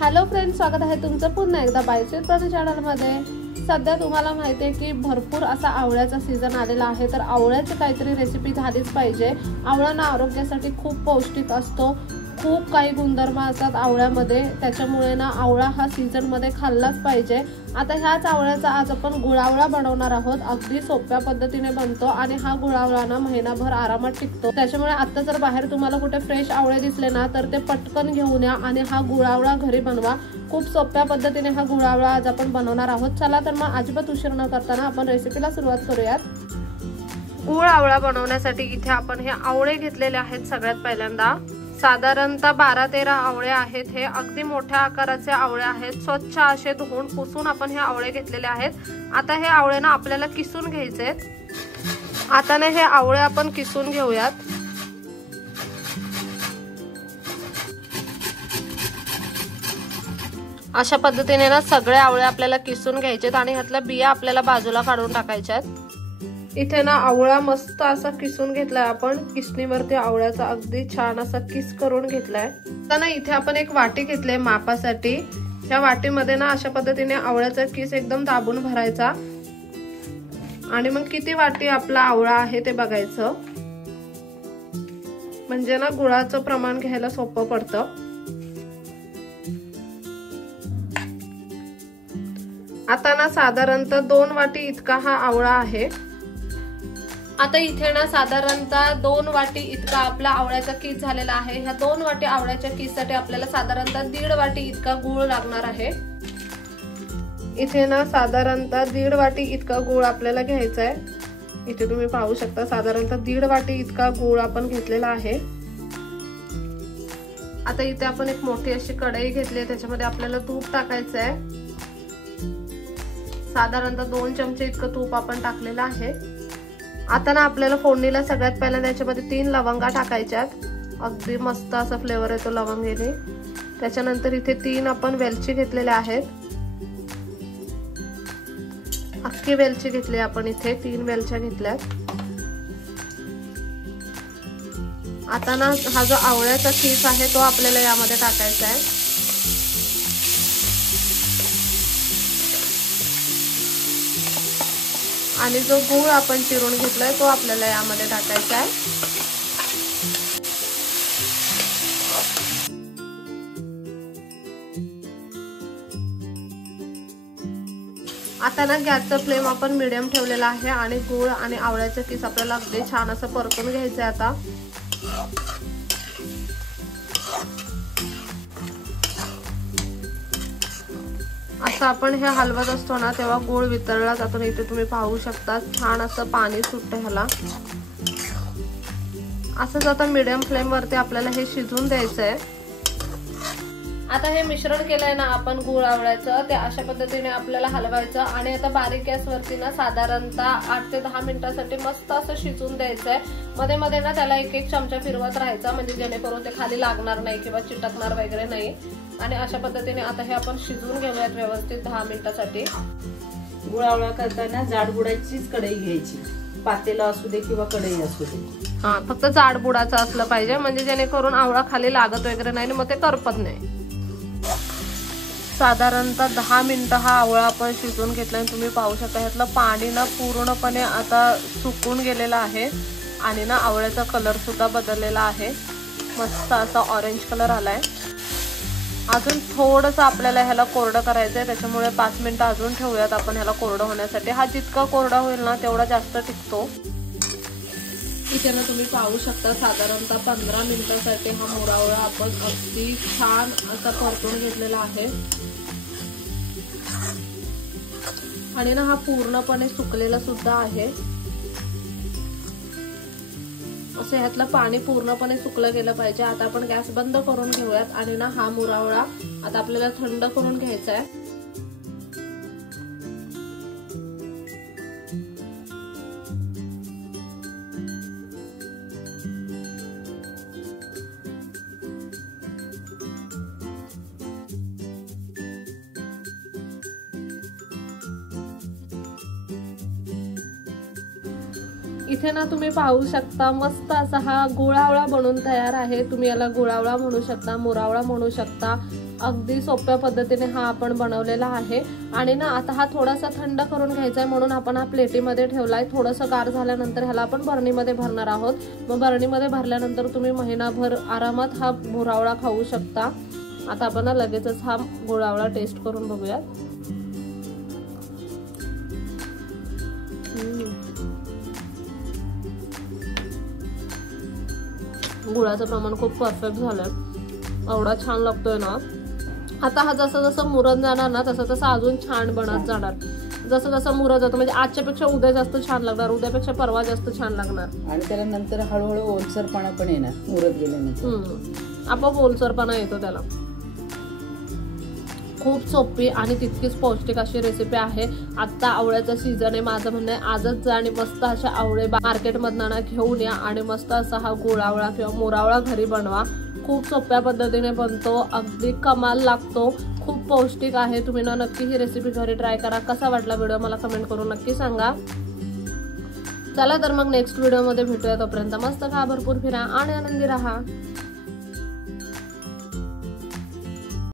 Hello friends, स्वागत आहे तुमचं पुन्हा एकदा बायचेत प्रति चॅनलमध्ये। सध्या तुम्हाला माहिती आहे की भरपूर असा आवळ्याचा सीजन आलेला आहे, तर आवळ्याची काहीतरी रेसिपी झालीच पाहिजे। आवळा ना आरोग्यासाठी खूप पौष्टिक असतो, खूप काही गुणधर्म असतात आवळ्यामध्ये, त्याच्यामुळे ना आवळा हा सीजन मध्ये खाल्लाच पाहिजे। आता ह्याच आवळ्याचा आज आपण गुळावळा बनवणार आहोत। अगदी सोप्या पद्धतीने बनतो आणि हा गुळावळा ना महिनाभर आरामात टिकतो। त्याच्यामुळे आता जर बाहेर तुम्हाला कुठे फ्रेश आवळे दिसले ना तर ते पटकन घेऊन या आणि हा गुळावळा घरी बनवा। खूप सोप्या पद्धतीने हा गुळावळा आज आपण बनवणार आहोत। चला तर मग अजिबात उशीर न करताना आपण रेसिपीला सुरुवात करूयात। गुळ आवळा बनवण्यासाठी इथे आपण हे आवळे घेतलेले आहेत। सगळ्यात पहिल्यांदा साधारणतः 12-13 आवळे आहेत। हे अगदी मोठ्या आकाराचे आवळे आहेत। स्वच्छ असे धुवून पुसून आपण हे आवळे घेतलेले आहेत। आता हे आवळे ना आपल्याला किसून घ्यायचे आहेत। आता ना हे आवळे आपण किसून घेऊयात। अशा पद्धतीने ना सगळे आवळे आपल्याला किसून घ्यायचेत आणि ह्यातल्या बिया आपल्याला बाजूला काढून टाकायच्या आहेत। इथे ना आवळा मस्त असा किसून घेतलाय आपण। किसणीवरती आवळ्याचा अगदी छान असा किस करून घेतलाय। आता ना इथे आपण एक वाटी घेतली मापासाठी। या वाटीमध्ये ना अशा पद्धतीने आवळ्याचा किस एकदम दाबून भरायचा आणि मग किती वाटी आपला आवळा आहे ते बघायचं, म्हणजे ना गुळाचं प्रमाण घ्यायला सोपं पडतं। आता ना साधारणतः 2 वाटी इतका हा आवळा आहे। आता इथे ना साधारणतः 2 वाटी इतका आपला आवळ्याचा किस झालेला आहे। ह्या 2 वाटी आवळ्याच्या किससाठी आपल्याला साधारणतः 1.5 वाटी इतका गूळ लागणार आहे। इथे ना साधारणतः 1.5 वाटी इतका गूळ आपल्याला घ्यायचा आहे। इथे तुम्ही पाहू शकता साधारणतः 1.5 वाटी इतका गूळ आपण घेतलेला आहे। आता इथे आपण एक मोठी अशी कढई घेतली आहे, त्याच्यामध्ये आपल्याला तूप टाकायचं आहे। साधारणतः 2 चमचे इतकं तूप आपण टाकलेलं आहे। आता ना आपल्याला फोडणीला सगळ्यात पहिला त्याच्यामध्ये 3 लवंगा टाकायच्यात। अगदी मस्त असा फ्लेवर येतो लवंगेने। त्याच्यानंतर इथे 3 आपण वेलची घेतलेल्या आहेत। अख्खी वेलची घेतली आपण, इथे 3 वेलच्या घेतल्यात। आता ना हा जो आवळ्याचा किस आहे तो आपल्याला यामध्ये टाकायचा आहे। आणि जो गूळ आपण चिरून घेतलाय तो आपल्याला यामध्ये टाकायचा आहे। आता ना गॅसचा फ्लेम आपण मीडियम ठेवलेला आहे आणि गूळ आणि आवळ्याचा किस आपल्याला अगदी छान असं परतून घ्यायचं आहे। आता असं आपण हे हलवत असतो ना तेव्हा गूळ वितळला जातो। इथे तुम्ही पाहू शकता छान असं पाणी सुटतं ह्याला। असंच आता मीडियम फ्लेम वरती आपल्याला हे शिजवून द्यायचं आहे। आता हे मिश्रण केलंय ना आपण गूळ आवळ्याचं, ते अशा पद्धतीने आपल्याला हलवायचं आणि आता बारीक गॅस वरती ना साधारणतः 8 ते 10 मिनिटांसाठी मस्त असं शिजवून द्यायचंय। मध्ये मध्ये ना त्याला एक चमचा फिरवत राहायचा, म्हणजे जेणेकरून ते खाली लागणार नाही किंवा चिटकणार वगैरे नाही। आणि अशा पद्धतीने आता हे आपण शिजवून घेऊयात व्यवस्थित 10 मिनिटांसाठी। गुळ आवळा करताना जाड बुडाचीच कढई घ्यायची, पातेला असू दे किंवा कढई असू दे। हा, फक्त जाड बुडाचं असलं पाहिजे, म्हणजे जेणेकरून आवळा खाली लागत वगैरे नाही आणि मग ते करपत नाही। साधारणतः 10 मिनिटं हा आवळा आपण शिजवून घेतला। तुम्ही पाहू शकता ह्यातलं पाणी ना पूर्णपणे आता सुकून गेलेलं आहे आणि ना आवळ्याचा कलर सुद्धा बदललेला आहे। मस्त असा ऑरेंज कलर आलाय। अजून थोडंसं आपल्याला ह्याला कोरडं करायचंय, त्याच्यामुळे 5 मिनिटं अजून ठेवूयात आपण ह्याला कोरडं होण्यासाठी। हा जितका कोरडा होईल ना तेवढा जास्त टिकतो। इथे ना तुम्ही पाहू शकता साधारणतः 15 मिनिटांसाठी हा मुरावळा आपण अगदी छान असा परतून घेतलेला आहे आणि ना हा पूर्णपणे सुकलेला सुद्धा आहे। असं ह्यातलं पाणी पूर्णपणे सुकलं गेलं पाहिजे। आता आपण गॅस बंद करून घेऊयात आणि ना हा मुरावळा आता आपल्याला थंड करून घ्यायचा आहे। इथे ना तुम्ही पाहू शकता मस्त असा हा गुळावळा बनून तयार आहे। तुम्ही याला गुळावळा म्हणू शकता, मुरावळा म्हणू शकता। अगदी सोप्या पद्धतीने हा आपण बनवलेला आहे। आणि ना आता हा थोडासा थंड करून घ्यायचा आहे, म्हणून आपण हा प्लेटीमध्ये ठेवलाय। थोडंसं गार झाल्यानंतर ह्याला आपण बरणीमध्ये भरणार आहोत। मग बरणीमध्ये भरल्यानंतर तुम्ही महिनाभर आरामात हा गुळावळा खाऊ शकता। आता आपण लगेचच हा गुळावळा टेस्ट करून बघूयात। गुळाचं प्रमाण खूप परफेक्ट झालंय, एवढा छान लागतोय ना। आता हा जसं जसं मुरत जाणार ना तसं तसं अजून छान बनत जाणार। जसं जसं मुरत जातं म्हणजे आजच्या पेक्षा उद्या जास्त छान लागणार, उद्यापेक्षा परवा जास्त छान लागणार। आणि त्याला नंतर हळूहळू ओलसरपणा पण येणार मुरत गेल्यानंतर, आपोआप ओलसरपणा येतो त्याला। खूप सोपी आणि तितकीच पौष्टिक अशी रेसिपी आहे। आता आवळ्याचा सीझन आहे, माझं म्हणणं आहे आजच जा आणि मस्त अशा आवळे मार्केटमधनं घेऊन या आणि मस्त असा हा गुळावळा किंवा मोरावळा घरी बनवा। खूप सोप्या पद्धतीने बनतो, अगदी कमाल लागतो, खूप पौष्टिक आहे। तुम्ही ना नक्की ही रेसिपी घरी ट्राय करा। कसा वाटला व्हिडिओ मला कमेंट करून नक्की सांगा। चला तर मग नेक्स्ट व्हिडिओमध्ये भेटूया, तोपर्यंत मस्त खा, भरपूर फिरा आणि आनंदी राहा।